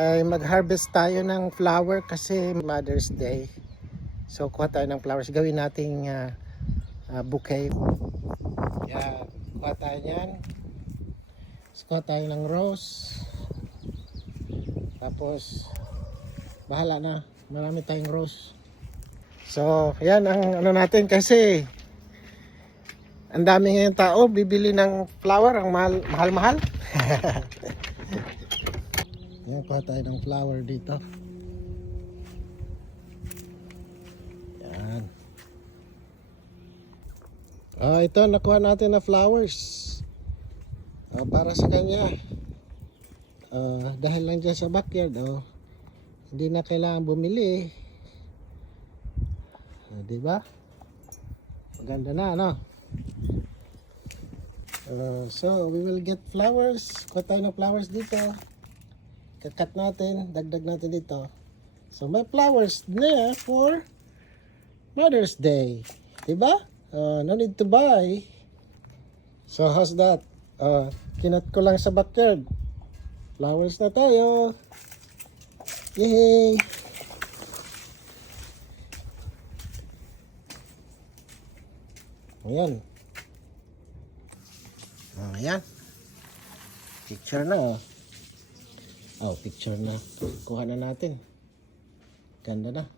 ay mag-harvest tayo ng flower kasi Mother's Day. So kuha tayo ng flowers, gawin nating bouquet. Yan, kuha tayo yan. Kuha tayo ng rose. Tapos bahala na, marami tayong rose. So yan ang ano natin kasi ang dami ngayon tao bibili ng flower, ang mahal-mahal. Yan, kuha tayo ng flower dito. Yan. Ito nakuha natin na flowers. Para sa kanya. Dahil lang dyan sa backyard, hindi na kailangan bumili. Diba? Maganda na, ano? So, we will get flowers. Kuha tayo ng flowers dito. Kakat natin, dagdag natin dito. So, may flowers na for Mother's Day. Diba? No need to buy. So, how's that? Kinat ko lang sa backyard. Flowers na tayo. Yay! Ayan. Ayan. Picture na. Picture na. Kuha na natin. Ganda na.